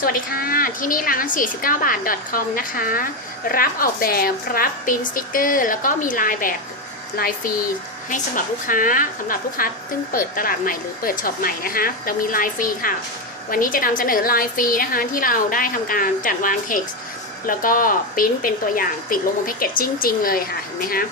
สวัสดีค่ะ ที่นี่ร้าน 49 บาท .com นะคะ รับออกแบบรับปริ้นสติกเกอร์ แล้วก็มีลายแบบลายฟรีให้สำหรับลูกค้าสำหรับลูกค้าซึ่งเปิดตลาดใหม่หรือเปิดช็อปใหม่นะคะ เรามีลายฟรีค่ะ วันนี้จะนำเสนอลายฟรีนะคะ ที่เราได้ทำการจัดวางเท็กซ์แล้วก็ปริ้นเป็นตัวอย่างติดลงบนแพคเกจจิ้งจริงเลยค่ะเห็นไหมคะ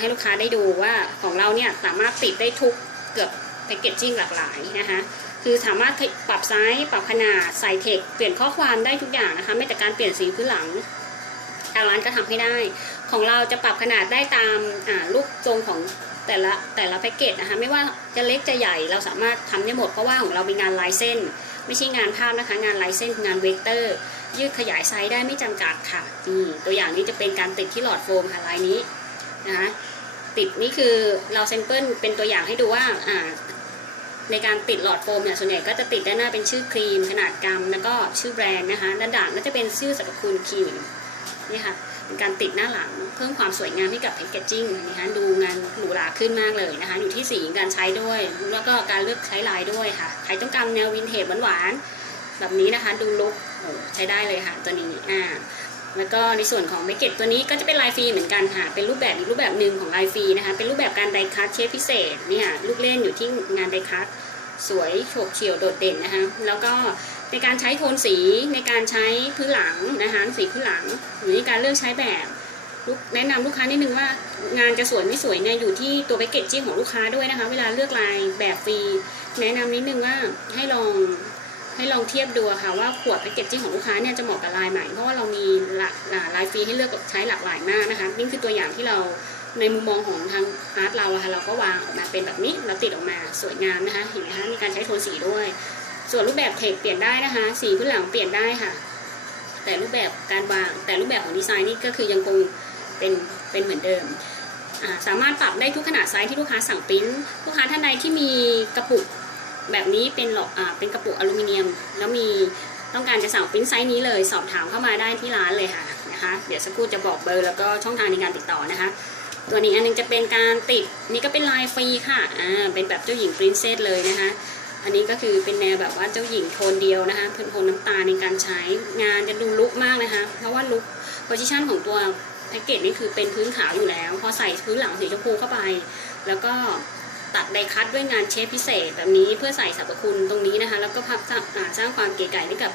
ให้ลูกค้าได้ดูว่าของเราเนี่ยสามารถติดได้ทุกเกือบแพคเกจจิ้งหลากหลายนะคะ คือสามารถปรับไซส์ปรับขนาดใส่เทคเปลี่ยนข้อความได้ทุกอย่างนะคะไม่แต่การเปลี่ยนสีพื้นหลังทางร้านก็ทำให้ได้ ของเราจะปรับขนาดได้ตามรูปทรงของแต่ละแต่ละแพ็กเกจนะคะไม่ว่าจะเล็กจะใหญ่เราสามารถทำได้หมดเพราะว่าของเราเป็นงานลายเส้น ไม่ใช่งานภาพนะคะ งานลายเส้นงานเวกเตอร์ ยืดขยายไซส์ได้ไม่จำกัดค่ะนี่ตัวอย่างนี้จะเป็นการติดที่หลอดโฟมค่ะลายนี้นะคะติดนี่คือเราเซมเปิลเป็นตัวอย่างให้ดูว่า ในการติดหลอดโฟมเนี่ยส่วนใหญ่ก็จะติดด้านหน้าเป็นชื่อครีม ขนาดกรัม แล้วก็ชื่อแบรนด์นะคะด้านด่างก็จะเป็นชื่อสรรพคุณครีมนี่ค่ะเป็นการติดหน้าหลังเพิ่มความสวยงามให้กับแพคเกจจิ้งนะคะดูงานหรูหราขึ้นมากเลยนะคะ อยู่ที่สีการใช้ด้วย แล้วก็การเลือกใช้ลายด้วยค่ะใครต้องการแนววินเทจหวานๆแบบนี้นะคะ ดูลุคโอ้ใช้ได้เลยค่ะตัวนี้อ่า แล้วก็ในส่วนของแพ็กเกจตัวนี้ก็จะเป็นลายฟรีเหมือนกันค่ะ เป็นรูปแบบอีกรูปแบบหนึ่งของลายฟรีนะคะ เป็นรูปแบบการไดคัตเชฟพิเศษเนี่ยลูกเล่นอยู่ที่งานไดคัตสวยโฉบเฉี่ยวโดดเด่นนะคะ แล้วก็ในการใช้โทนสีในการใช้พื้นหลังนะคะสีพื้นหลังหรือในการเลือกใช้แบบลูกแนะนำลูกค้านิดนึงว่างานจะสวยไม่สวยเนี่ยอยู่ที่ตัวแพคเกจจิ้งของลูกค้าด้วยนะคะ เวลาเลือกลายแบบฟรี แนะนำนิดนึงว่าให้ลอง ให้ลองเทียบดูค่ะว่าขวดแพคเกจจิ้งของลูกค้าเนี่ยจะเหมาะกับลายไหนเพราะว่าเรามีหลากลายฟรีให้เลือกใช้หลากหลายมากนะคะนี่คือตัวอย่างที่เราในมุมมองของทางอาร์ตเราอะค่ะเราก็วางออกมาเป็นแบบนี้แล้วติดออกมาสวยงามนะคะเห็นไหมคะมีการใช้โทนสีด้วย ส่วนรูปแบบเทคเปลี่ยนได้นะคะ สีพื้นหลังเปลี่ยนได้ค่ะ แต่รูปแบบการวางแต่รูปแบบของดีไซน์นี่ก็คือยังคงเป็นเป็นเหมือนเดิมสามารถปรับได้ทุกขนาดไซส์ที่ลูกค้าสั่งปริ้นลูกค้าท่านใดที่มีกระปุก แบบนี้เป็นหลอกอ่าเป็นกระปุกอลูมิเนียม แล้วมีต้องการจะสั่งปริ้นไซส์นี้เลย สอบถามเข้ามาได้ที่ร้านเลยค่ะนะคะเดี๋ยวสักครู่จะบอกเบอร์แล้วก็ช่องทางในการติดต่อนะคะ ตัวนี้อันหนึงจะเป็นการติดนี่ก็เป็นลายฟรีค่ะอ่าเป็นแบบเจ้าหญิงปรินเซสเลยนะคะอันนี้ก็คือเป็นแนวแบบว่าเจ้าหญิงโทนเดียวนะคะเพื้นโทนน้ำตาในการใช้งานจะดูลุกมากนะคะ เพราะว่าลุกโพซิชันของตัวแพ็กเกจนี่คือเป็นพื้นขาวอยู่แล้ว พอใส่พื้นหลังสีชมพูเข้าไป แล้วก็ ตัดไดคัตด้วยงานเชฟพิเศษแบบนี้เพื่อใส่สรรพคุณตรงนี้นะคะ แล้วก็พับสร้างสร้างความเก๋ไก๋ให้กับ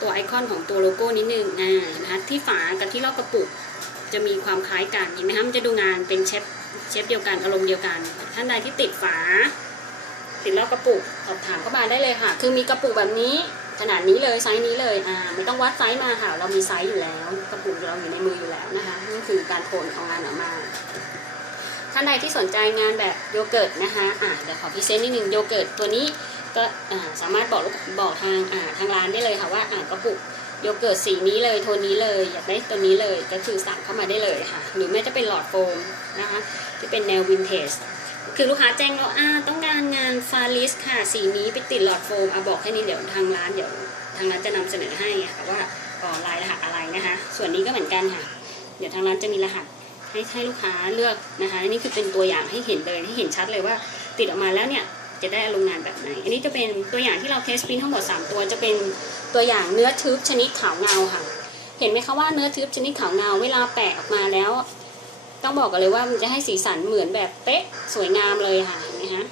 ตัวไอคอนของตัวโลโก้นิดนึงอ่านะคะที่ฝากับที่รอบกระปุกจะมีความคล้ายกันเห็นไหมคะมันจะดูงานเป็นเชฟเชฟเดียวกันอารมณ์เดียวกันท่านใดที่ติดฝา ติดรอบกระปุกสอบถามเข้ามาได้เลยค่ะ คือมีกระปุกแบบนี้ขนาดนี้เลยไซส์นี้เลยอ่าไม่ต้องวัดไซส์มาค่ะ เรามีไซส์อยู่แล้ว กระปุกเราอยู่ในมืออยู่แล้วนะคะนี่คือการโทนของงานออกมา ท่านใดที่สนใจงานแบบโยเกิร์ตนะคะอ่าเดี๋ยวขอพิเศษนิดนึงโยเกิร์ตตัวนี้ก็สามารถบอกบอกทางทางร้านได้เลยค่ะว่าอ่ากระปุกโยเกิร์ตสีนี้เลยโทนนี้เลยอยากได้ตัวนี้เลยก็คือสั่งเข้ามาได้เลยค่ะ หรือแม้จะเป็นหลอดโฟมนะคะที่เป็นแนววินเทจคือลูกค้าแจ้งเราอ่าต้องการงานฟาริสค่ะสีนี้ไปติดหลอดโฟมอะบอกแค่นี้เดี๋ยวทางร้านเดี๋ยวทางร้านจะนำเสนอให้ค่ะว่าก่อลายรหัสอะไรนะคะ ส่วนนี้ก็เหมือนกันค่ะ เดี๋ยวทางร้านจะมีรหัส ให้ให้ลูกค้าเลือกนะคะอันนี้คือเป็นตัวอย่างให้เห็นเลยให้เห็นชัดเลยว่า ติดออกมาแล้วเนี่ยจะได้อารมณ์งานแบบไหน อันนี้จะเป็นตัวอย่างที่เราเทสปรินทั้งหมด 3 ตัว จะเป็นตัวอย่างเนื้อทึบชนิดขาวเงาค่ะ เห็นไหมคะว่าเนื้อทึบชนิดขาวเงาเวลาแปะออกมาแล้ว ต้องบอกกันเลยว่ามันจะให้สีสันเหมือนแบบเป๊ะสวยงามเลยค่ะเห็นไหมคะ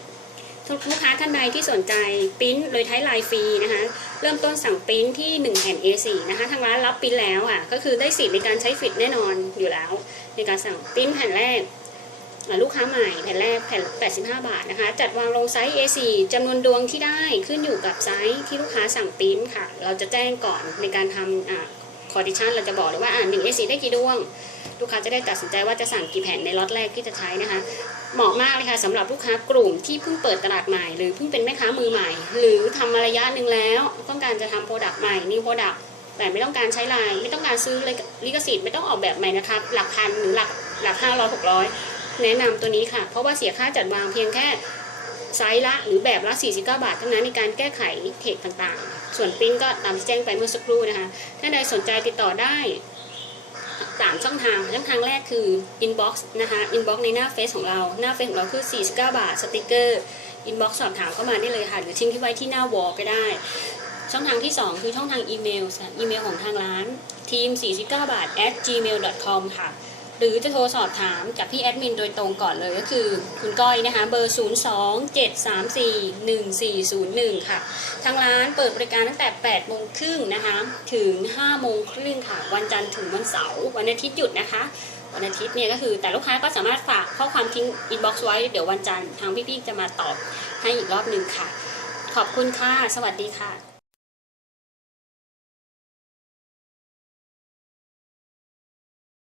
ลูกค้าท่านใดที่สนใจปริ้นโดยใช้ลายฟรีนะคะ เริ่มต้นสั่งปริ้นที่1แผ่น A4 นะคะทางร้านรับปริ้นแล้วอะ ก็คือได้สิทธิ์ในการใช้ฟิตแน่นอนอยู่แล้ว ในการสั่งปริ้นแผ่นแรกลูกค้าใหม่แผ่นแรกแผ่น 85 บาทนะคะ จัดวางลงไซส์ A4 จำนวนดวงที่ได้ขึ้นอยู่กับไซส์ที่ลูกค้าสั่งปริ้นค่ะ เราจะแจ้งก่อนในการทำ คอร์ดิชันเราจะบอกเลยว่าอ่าหนึ่ง A4 ได้กี่ดวง ลูกค้าจะได้ตัดสินใจว่าจะสั่งกี่แผ่นในล็อตแรกที่จะใช้นะคะ เหมาะมากเลยค่ะสำหรับลูกค้ากลุ่มที่เพิ่งเปิดตลาดใหม่ หรือเพิ่งเป็นแม่ค้ามือใหม่ หรือทำมาระยะหนึ่งแล้ว ต้องการจะทำโปรดักต์ใหม่นิวโปรดักต์แต่ไม่ต้องการใช้ลาย ไม่ต้องการซื้อลิขสิทธิ์ไม่ต้องออกแบบใหม่นะคะหลักพันหรือหลักหลักห้าร้อยหกร้อยแนะนำตัวนี้ค่ะ เพราะว่าเสียค่าจัดวางเพียงแค่ ไซส์ละหรือแบบละ 49 บาทเท่านั้นในการแก้ไขเทคต่างๆ ส่วนปริ้นก็ตามที่แจ้งไปเมื่อสักครู่นะคะถ้าใดสนใจติดต่อได้สามช่องทางช่องทางแรกคือ inbox นะคะ inbox ในหน้าเฟซของเราหน้าเฟซของเราคือ 49 บาทสติกเกอร์ inbox สอบถามเข้ามาได้เลยค่ะ หรือทิ้งที่ไว้ที่หน้าวอลก็ได้ ช่องทางที่ 2 คือช่องทางอีเมลอีเมลของทางร้านทีม 49 บาท at gmail com ค่ะ หรือจะโทรสอบถามกับพี่แอดมินโดยตรงก่อนเลยก็คือ คุณก้อยนะคะ เบอร์ 027341401 ค่ะ ทางร้านเปิดบริการตั้งแต่ 8 โมงครึ่งนะคะ ถึง 5 โมงครึ่งค่ะ วันจันทร์ถึงวันเสาร์วันอาทิตย์หยุดนะคะวันอาทิตย์เนี่ยก็คือแต่ลูกค้าก็สามารถฝากข้อความทิ้งอินบ็อกซ์ไว้ เดี๋ยววันจันทร์ทางพี่ๆจะมาตอบให้อีกรอบหนึ่งค่ะ ขอบคุณค่ะ สวัสดีค่ะ